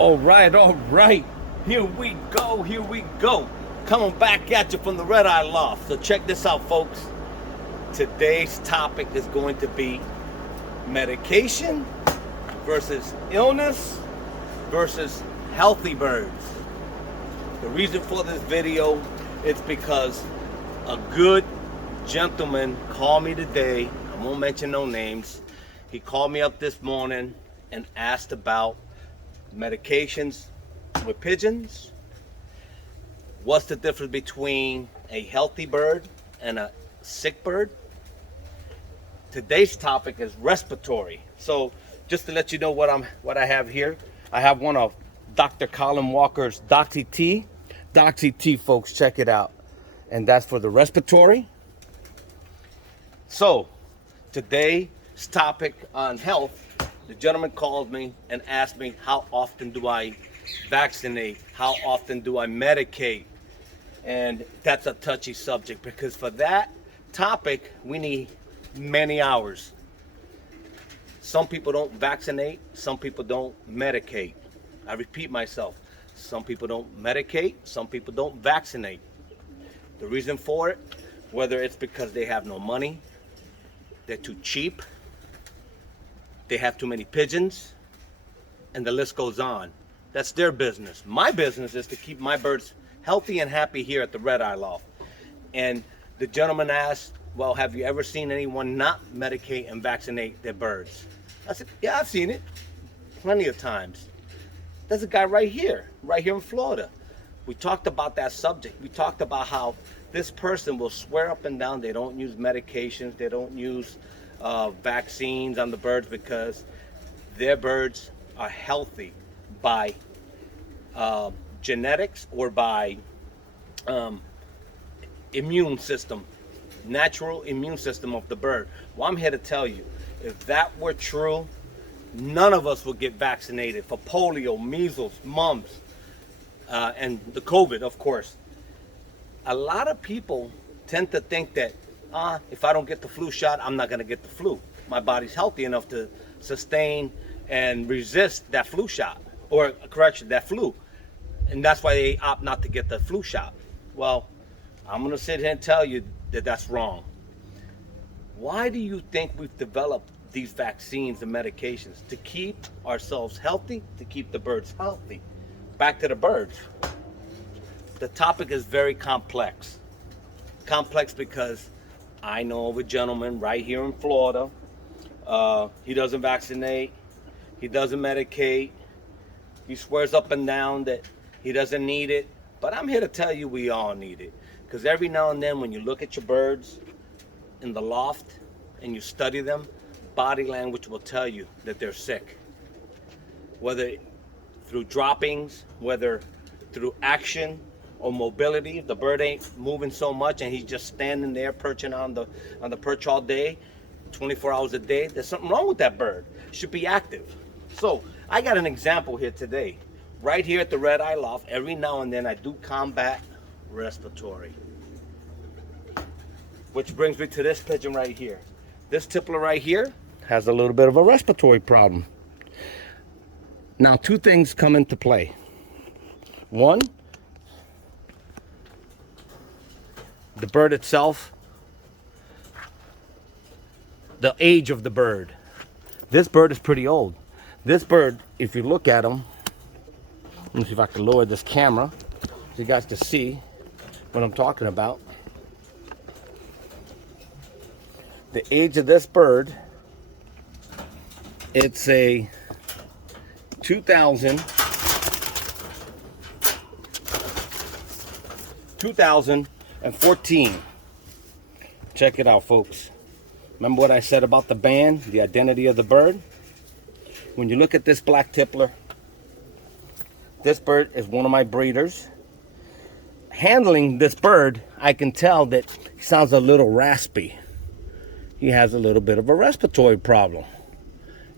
All right. Here we go. Coming back at you from the RedEyeLoft. So check this out, folks. Today's topic is going to be medication versus illness versus healthy birds. The reason for this video is because a good gentleman called me today. I won't mention no names. He called me up this morning and asked about medications with pigeons. What's the difference between a healthy bird and a sick bird? Today's topic is respiratory. So just to let you know what I have here, I have one of Dr. Colin Walker's Doxy T. Doxy T, folks, check it out. And that's for the respiratory. So today's topic on health, the gentleman called me and asked me how often do I vaccinate, how often do I medicate, and that's a touchy subject because for that topic we need many hours. Some people don't vaccinate, some people don't medicate. I repeat myself, some people don't medicate, some people don't vaccinate. The reason for it, whether it's because they have no money, they're too cheap, they have too many pigeons, and the list goes on. That's their business. My business is to keep my birds healthy and happy here at the RedEyeLoft. And the gentleman asked, well, have you ever seen anyone not medicate and vaccinate their birds? I said, yeah, I've seen it plenty of times. There's a guy right here in Florida. We talked about that subject. We talked about how this person will swear up and down they don't use medications, they don't use vaccines on the birds because their birds are healthy by genetics or by immune system, natural immune system of the bird. Well, I'm here to tell you, if that were true, none of us would get vaccinated for polio, measles, mumps, and the COVID, of course. A lot of people tend to think that if I don't get the flu shot, I'm not going to get the flu. My body's healthy enough to sustain and resist that flu shot, or correction, that flu. And that's why they opt not to get the flu shot. Well, I'm going to sit here and tell you that that's wrong. Why do you think we've developed these vaccines and medications? To keep ourselves healthy, to keep the birds healthy. Back to the birds. The topic is very complex. Complex because I know of a gentleman right here in Florida. He doesn't vaccinate. He doesn't medicate. He swears up and down that he doesn't need it. But I'm here to tell you we all need it. Because every now and then when you look at your birds in the loft and you study them, body language will tell you that they're sick. Whether through droppings, whether through action or mobility, if the bird ain't moving so much and he's just standing there perching on the perch all day, 24 hours a day, there's something wrong with that bird. It should be active. So I got an example here today. Right here at the RedEyeLoft, every now and then I do combat respiratory. Which brings me to this pigeon right here. This tippler right here has a little bit of a respiratory problem. Now, two things come into play. One, the bird itself, the age of the bird. This bird is pretty old. This bird, if you look at him, let me see if I can lower this camera so you guys can see what I'm talking about. The age of this bird, it's a 2014. Check it out, folks. Remember what I said about the band, the identity of the bird? When you look at this black tippler, this bird is one of my breeders. Handling this bird, I can tell that he sounds a little raspy. He has a little bit of a respiratory problem.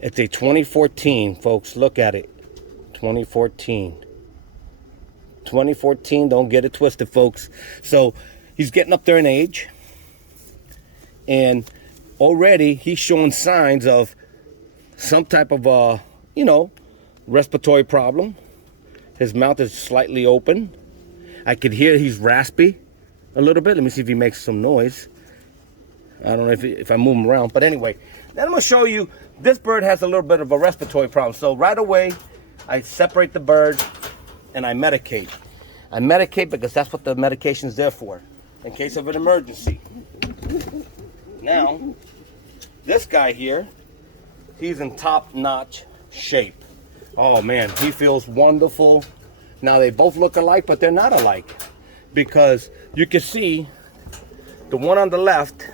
It's a 2014, folks. Look at it. 2014. 2014, don't get it twisted, folks. So he's getting up there in age. And already he's showing signs of some type of, respiratory problem. His mouth is slightly open. I could hear he's raspy a little bit. Let me see if he makes some noise. I don't know if I move him around. But anyway, then I'm going to show you, this bird has a little bit of a respiratory problem. So right away, I separate the bird and I medicate. I medicate because that's what the medication is there for, in case of an emergency. Now, this guy here, he's in top-notch shape. Oh man, he feels wonderful. Now they both look alike, but they're not alike, because you can see the one on the left,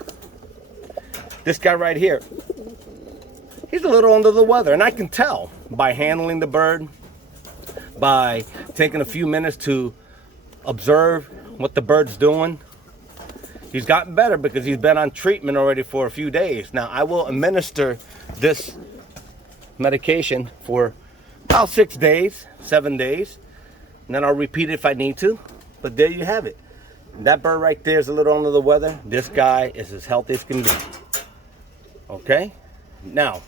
this guy right here, he's a little under the weather, and I can tell by handling the bird, by taking a few minutes to observe what the bird's doing. He's gotten better because he's been on treatment already for a few days. Now I will administer this medication for about 6 days, 7 days, and then I'll repeat it if I need to. But there you have it. That bird right there is a little under the weather. This guy is as healthy as can be. Okay? Now,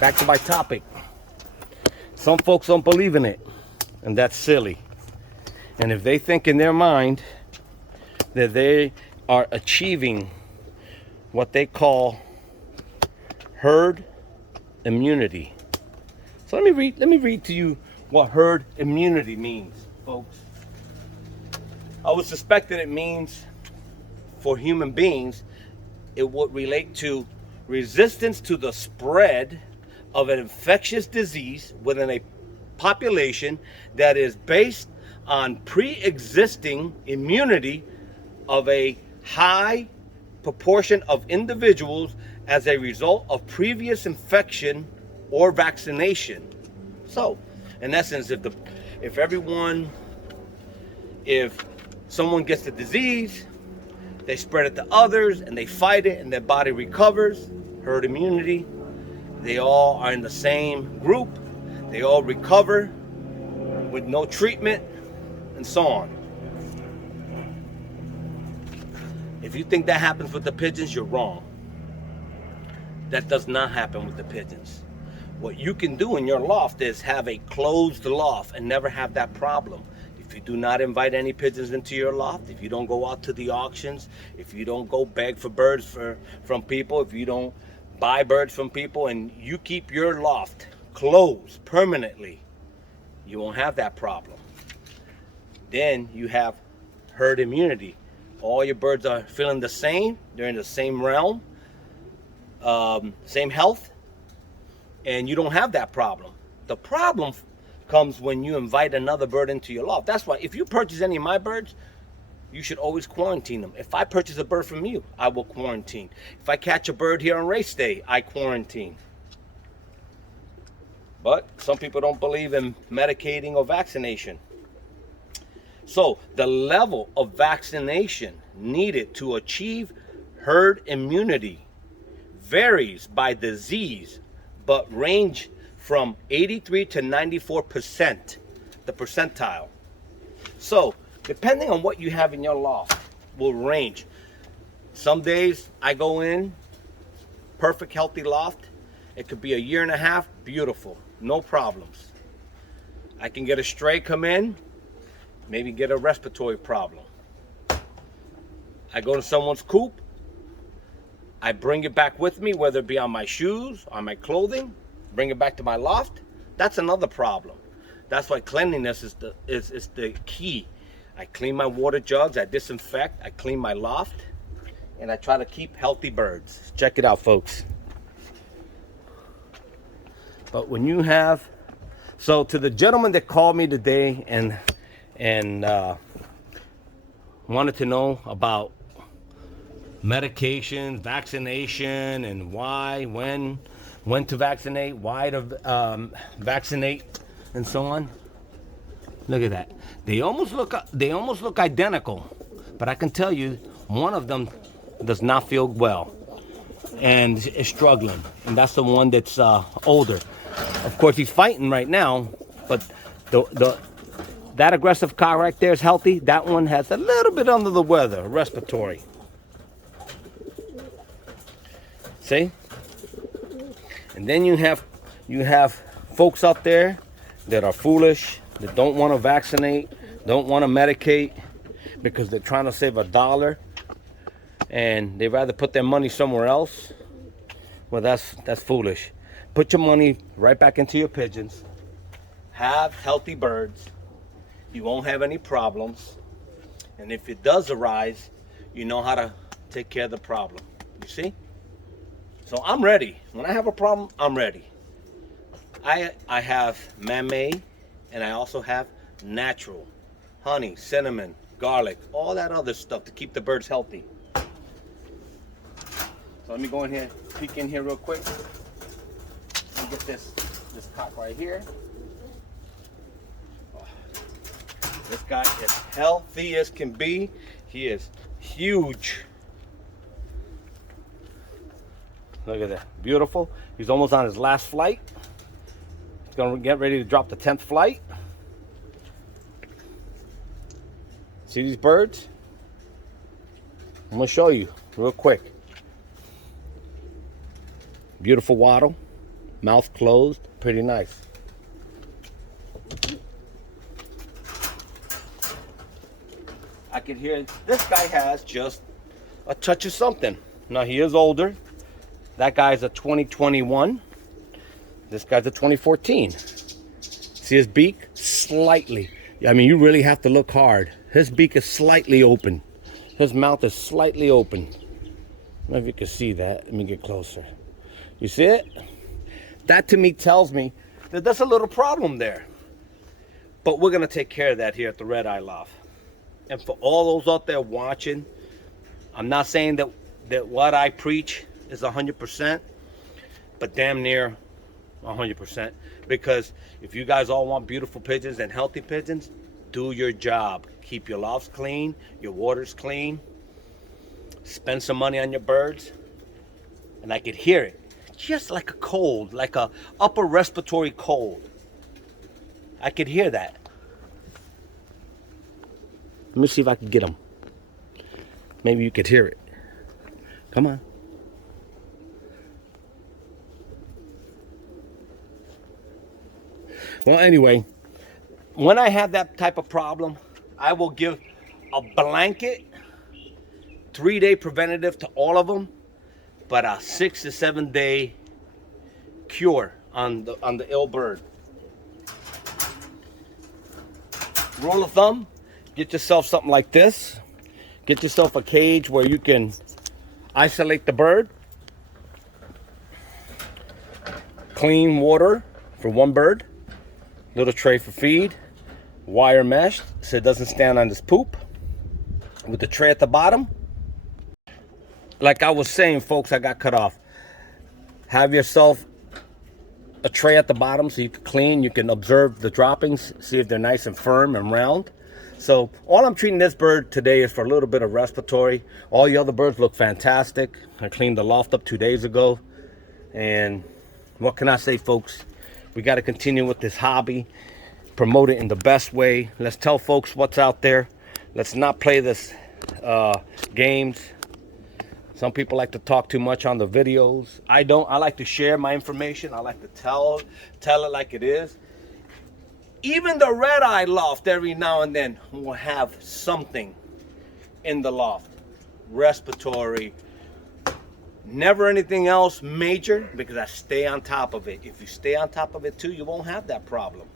back to my topic. Some folks don't believe in it, and that's silly. And if they think in their mind that they are achieving what they call herd immunity. So let me read to you what herd immunity means, folks. I would suspect that it means, for human beings, it would relate to resistance to the spread of an infectious disease within a population that is based on pre-existing immunity of a high proportion of individuals as a result of previous infection or vaccination. So, in essence, if someone gets the disease, they spread it to others and they fight it and their body recovers, herd immunity, they all are in the same group, they all recover with no treatment, and so on. If you think that happens with the pigeons, you're wrong. That does not happen with the pigeons. What you can do in your loft is have a closed loft and never have that problem. If you do not invite any pigeons into your loft, if you don't go out to the auctions, if you don't go beg for birds from people, if you don't buy birds from people, and you keep your loft closed permanently, you won't have that problem. Then you have herd immunity. All your birds are feeling the same. They're in the same realm, same health, and you don't have that problem. The problem comes when you invite another bird into your loft. That's why if you purchase any of my birds, you should always quarantine them. If I purchase a bird from you, I will quarantine. If I catch a bird here on race day, I quarantine. But some people don't believe in medicating or vaccination. So the level of vaccination needed to achieve herd immunity varies by disease, but range from 83 to 94%, the percentile. So depending on what you have in your loft will range. Some days I go in, perfect healthy loft. It could be a year and a half, beautiful, no problems. I can get a stray come in, maybe get a respiratory problem. I go to someone's coop, I bring it back with me, whether it be on my shoes, on my clothing, bring it back to my loft. That's another problem. That's why cleanliness is the key. I clean my water jugs, I disinfect, I clean my loft, and I try to keep healthy birds. Check it out, folks. But when you have, so to the gentleman that called me today and wanted to know about medications, vaccination, and why, when to vaccinate, why to vaccinate, and so on. Look at that. They almost look identical, but I can tell you one of them does not feel well and is struggling, and that's the one that's older. Of course, he's fighting right now, but that aggressive cow right there is healthy. That one has a little bit under the weather, respiratory. See? And then you have folks out there that are foolish that don't want to vaccinate, don't want to medicate because they're trying to save $1 and they'd rather put their money somewhere else, well, that's foolish. Put your money right back into your pigeons. Have healthy birds. You won't have any problems. And if it does arise, you know how to take care of the problem. You see? So I'm ready. When I have a problem, I'm ready. I have man-made, and I also have natural. Honey, cinnamon, garlic, all that other stuff to keep the birds healthy. So let me go in here, peek in here real quick. Let me get this cock right here. Oh, this guy is healthy as can be. He is huge. Look at that, beautiful. He's almost on his last flight. He's gonna get ready to drop the 10th flight. See these birds? I'm gonna show you real quick. Beautiful wattle, mouth closed, pretty nice. I can hear this guy has just a touch of something. Now he is older. That guy's a 2021. This guy's a 2014. See his beak? Slightly. I mean, you really have to look hard. His beak is slightly open. His mouth is slightly open. I don't know if you can see that. Let me get closer. You see it? That to me tells me that there's a little problem there. But we're going to take care of that here at the RedEyeLoft. And for all those out there watching, I'm not saying that what I preach is 100%, but damn near 100%. Because if you guys all want beautiful pigeons and healthy pigeons, do your job. Keep your lofts clean, your waters clean. Spend some money on your birds. And I could hear it. Just like a cold, like a upper respiratory cold. I could hear that. Let me see if I can get them. Maybe you could hear it. Come on. Well, anyway, when I have that type of problem, I will give a blanket 3-day preventative to all of them, but a 6 to 7 day cure on the ill bird. Rule of thumb, get yourself something like this. Get yourself a cage where you can isolate the bird. Clean water for one bird. Little tray for feed. Wire mesh so it doesn't stand on this poop. With the tray at the bottom. Like I was saying, folks, I got cut off. Have yourself a tray at the bottom so you can clean. You can observe the droppings, see if they're nice and firm and round. So all I'm treating this bird today is for a little bit of respiratory. All the other birds look fantastic. I cleaned the loft up 2 days ago. And what can I say, folks? We got to continue with this hobby. Promote it in the best way. Let's tell folks what's out there. Let's not play this games. Some people like to talk too much on the videos. I don't. I like to share my information. I like to tell it like it is. Even the RedEyeLoft every now and then will have something in the loft. Respiratory. Never anything else major because I stay on top of it. If you stay on top of it too, you won't have that problem.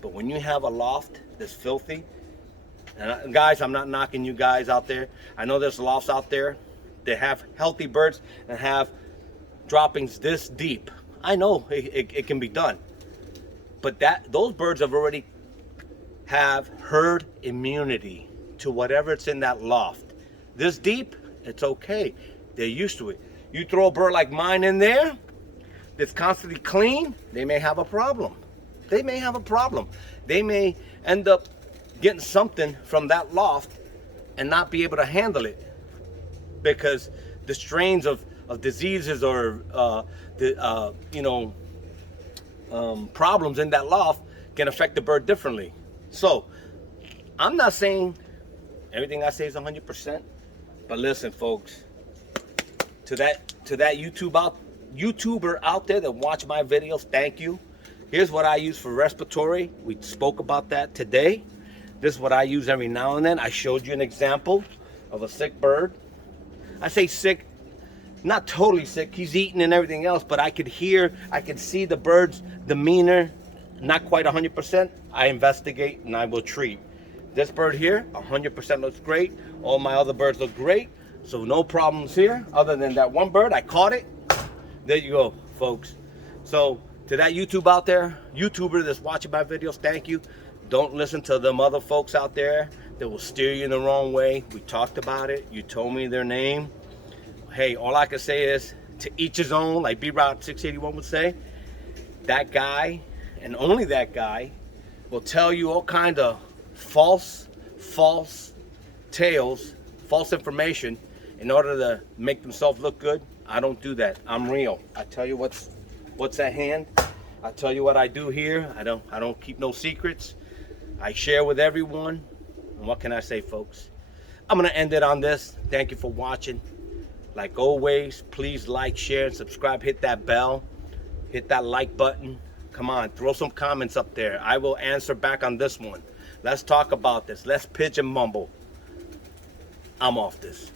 But when you have a loft that's filthy, and guys, I'm not knocking you guys out there. I know there's lofts out there that have healthy birds and have droppings this deep. I know it can be done. But those birds have already have herd immunity to whatever it's in that loft. This deep, it's okay. They're used to it. You throw a bird like mine in there that's constantly clean, they may have a problem. They may have a problem. They may end up getting something from that loft and not be able to handle it because the strains of diseases or problems in that loft can affect the bird differently. So I'm not saying everything I say is 100%, but listen, folks, to that YouTuber out there that watch my videos, thank you. Here's what I use for respiratory. We spoke about that today. This is what I use every now and then. I showed you an example of a sick bird. I say sick, not totally sick. He's eating and everything else, but I could hear, I could see the bird's demeanor, not quite 100%. I investigate and I will treat. This bird here, 100% looks great. All my other birds look great. So no problems here, other than that one bird, I caught it. There you go, folks. So to that YouTuber that's watching my videos, thank you. Don't listen to them other folks out there that will steer you in the wrong way. We talked about it. You told me their name. Hey, all I can say is to each his own, like B-Route 681 would say. That guy, and only that guy, will tell you all kind of false tales, false information in order to make themselves look good. I don't do that. I'm real. I tell you what's at hand. I tell you what I do here. I don't keep no secrets. I share with everyone. And what can I say, folks? I'm gonna end it on this. Thank you for watching. Like always, please like, share, and subscribe. Hit that bell. Hit that like button. Come on, throw some comments up there. I will answer back on this one. Let's talk about this. Let's pigeon mumble. I'm off this.